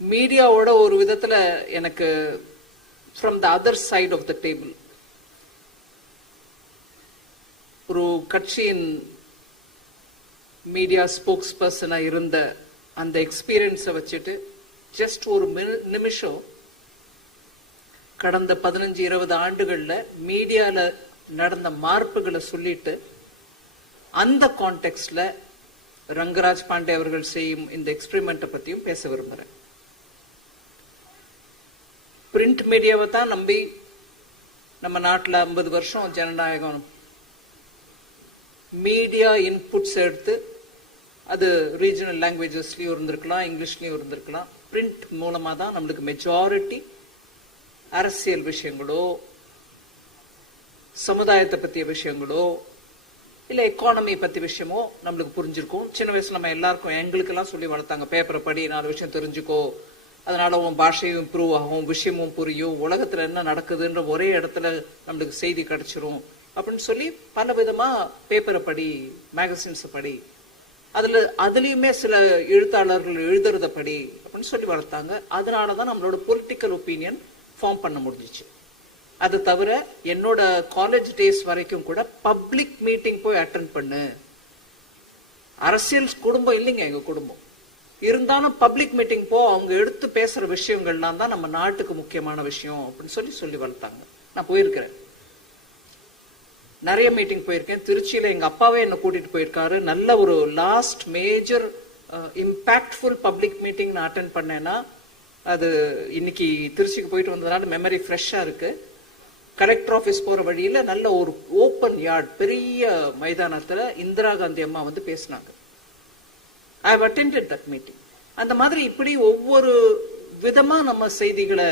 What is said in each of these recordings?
மீடியாவோட ஒரு விதத்துல எனக்கு from the other side of the table ஒரு கட்சியின் மீடியா ஸ்போக்ஸ் பர்சனா இருந்த அந்த எக்ஸ்பீரியன்ஸை வச்சுட்டு ஜஸ்ட் ஒரு நிமிஷம் கடந்த 15-20 ஆண்டுகள்ல மீடியால நடந்த மார்ப்புகளை சொல்லிட்டு அந்த கான்டெக்ட்ல ரங்கராஜ் பாண்டே அவர்கள் செய்யும் இந்த எக்ஸ்பெரிமெண்ட்டை பத்தியும் பேச விரும்புறேன். பிரிண்ட் மீடியாவை தான் நம்பி நம்ம நாட்டில் 50 வருஷம் ஜனநாயகம் மீடியா இன்புட்ஸ் எடுத்து அது ரீஜனல் லாங்குவேஜஸ்லயும் இருந்திருக்கலாம், இங்கிலீஷ்லயும் இருந்திருக்கலாம். பிரிண்ட் மூலமா தான் நம்மளுக்கு மெஜாரிட்டி அரசியல் விஷயங்களோ சமுதாயத்தை பத்திய விஷயங்களோ இல்ல எக்கானமி பத்தி விஷயமோ நம்மளுக்கு புரிஞ்சிருக்கும். சின்ன வயசுல நம்ம எல்லாருக்கும் எங்களுக்கு எல்லாம் சொல்லி வளர்த்தாங்க, பேப்பரை படி 4 விஷயம் தெரிஞ்சுக்கோ, அதனால உன் பாஷையும் இம்ப்ரூவ் ஆகும், விஷயமும் புரியும், உலகத்துல என்ன நடக்குதுன்ற ஒரே இடத்துல நம்மளுக்கு செய்தி கிடைச்சிரும் அப்படின்னு சொல்லி பல விதமா பேப்பரை படி, மேகசின்ஸை படி, அதுலயுமே சில எழுத்தாளர்கள் எழுதுறத படி அப்படின்னு சொல்லி வளர்த்தாங்க. அதனாலதான் நம்மளோட பொலிட்டிக்கல் ஒப்பீனியன் ஃபார்ம் பண்ண முடிஞ்சிச்சு. அது தவிர என்னோட காலேஜ் டேஸ் வரைக்கும் கூட பப்ளிக் மீட்டிங் போய் அட்டென்ட் பண்ணு. அரசியல் குடும்பம் இல்லைங்க எங்க குடும்பம், இருந்தாலும் பப்ளிக் மீட்டிங் போ, அவங்க எடுத்து பேசுற விஷயங்கள்லாம் தான் நம்ம நாட்டுக்கு முக்கியமான விஷயம் அப்படின்னு சொல்லி வளர்த்தாங்க. நான் போயிருக்கிறேன், நிறைய மீட்டிங் போயிருக்கேன். திருச்சியில எங்க அப்பாவே என்ன கூட்டிட்டு போயிருக்காரு. நல்ல ஒரு last major impactful public meeting நான் அட்டென்ட் பண்ணேன்னா அது இன்னைக்கு திருச்சிக்கு போயிட்டு வந்ததுனால மெமரி ஃப்ரெஷ்ஷா இருக்கு. கலெக்டர் ஆபீஸ் போற வழியில நல்ல ஒரு ஓப்பன் யார்ட், பெரிய மைதானத்துல இந்திரா காந்தி அம்மா வந்து பேசினாங்க. I have attended that meeting. அந்த மாதிரி இப்படி ஒவ்வொரு விதமா நம்ம செய்திகளை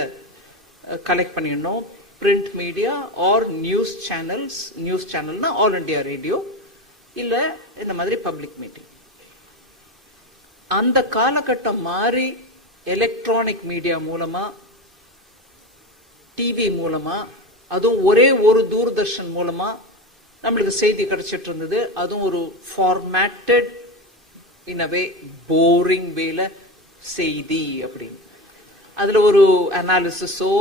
கலெக்ட் பண்ணிடணும். பிரிண்ட் மீடியா ஆர் நியூஸ் சேனல்னா ஆல் இண்டியா ரேடியோ, இல்ல இந்த மாதிரி பப்ளிக் மீட்டிங். அந்த காலகட்டம் மாறி எலக்ட்ரானிக் மீடியா மூலமா, டிவி மூலமா, அதுவும் ஒரே ஒரு தூர்தர்ஷன் மூலமா நம்மளுக்கு செய்தி கிடைச்சிட்டு இருந்தது. அதுவும் ஒரு formatted in a way boring வேல செய்தி அப்படின்னு. அதுல ஒரு அனாலிசிஸோ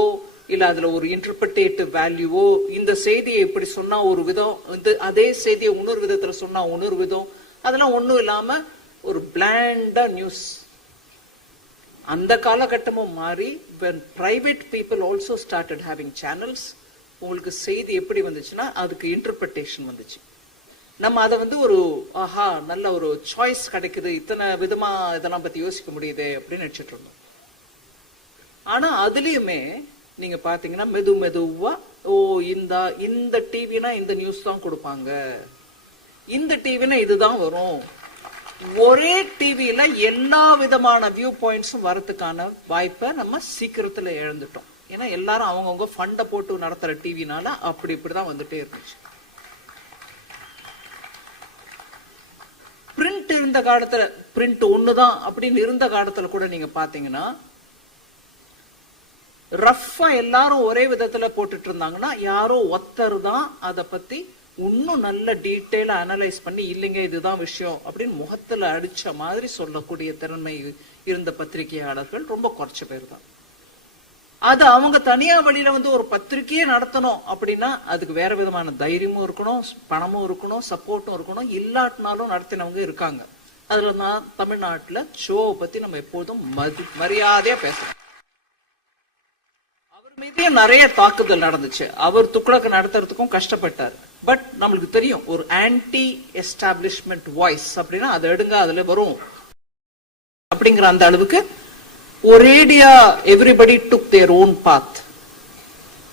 இல்ல அதுல ஒரு இன்டர்பிரேட்டிவ் வேல்யூவோ, இந்த செய்தியை இப்படி சொன்னா ஒரு விதம், அதே செய்தியை இன்னொரு விதத்துல சொன்னா இன்னொரு விதம், அதெல்லாம் ஒண்ணும் இல்லாம ஒரு பிளாண்டா நியூஸ். அந்த காலகட்டமும் மாறி when private people also started having channels, உங்களுக்கு செய்தி எப்படி வந்துச்சுன்னா அதுக்கு இன்டர்பிரேஷன் வந்துச்சு. நம்ம அதை வந்து ஒரு ஆஹா நல்ல ஒரு சாய்ஸ் கிடைக்குது, இத்தனை விதமா இதெல்லாம் பத்தி யோசிக்க முடியுது அப்படின்னு நினைச்சிட்டு இருந்தோம். ஆனா அதுலயுமே நீங்க பாத்தீங்கன்னா மெதுவா இந்த டிவினா இந்த நியூஸ் தான் கொடுப்பாங்க, இந்த டிவினா இதுதான் வரும். ஒரே டிவியில எல்லா விதமான வியூ பாயிண்ட்ஸும் வரதுக்கான வாய்ப்பை நம்ம சீக்கிரத்துல இழந்துட்டோம். ஏன்னா எல்லாரும் அவங்கவுங்க ஃபண்டை போட்டு நடத்துற டிவினால இப்படிதான் வந்துட்டே இருந்துச்சு. பிரிண்ட் இருந்த காலத்துல பிரிண்ட் ஒண்ணுதான் அப்படின்னு இருந்த காலத்துல கூட நீங்க பாத்தீங்கன்னா ரஃபா எல்லாரும் ஒரே விதத்துல போட்டுட்டு இருந்தாங்கன்னா யாரோ ஒருத்தர் தான் அதை பத்தி இன்னும் நல்ல டீட்டெயிலா அனலைஸ் பண்ணி இல்லைங்க இதுதான் விஷயம் அப்படின்னு முகத்துல அடிச்ச மாதிரி சொல்லக்கூடிய திறமை இருந்த பத்திரிகையாளர்கள் ரொம்ப குறைச்ச பேர் தான். அது அவங்க தனியா வழியில வந்து ஒரு பத்திரிகையே நடத்தணும் அப்படின்னா அதுக்கு வேற விதமான தைரியமும் இருக்கணும், பணமும் இருக்கணும், சப்போர்ட்டும் இருக்கணும். இல்லாட்டினாலும் நடத்தினவங்க இருக்காங்க. அதுல நான் தமிழ்நாட்டுல ஷோவை பத்தி நம்ம எப்போதும் மரியாதையா பேசுறோம். அவர் மீதே நிறைய தாக்குதல் நடந்துச்சு. அவர் துக்ளக்கு நடத்துறதுக்கும் கஷ்டப்பட்டார். பட் நம்மளுக்கு தெரியும் ஒரு ஆன்டி எஸ்டாப்ளிஷ்மெண்ட் வாய்ஸ் அப்படின்னா அதை எடுங்க அதுல வரும் அப்படிங்கிற அந்த அளவுக்கு ஒரேடியா everybody took their own path.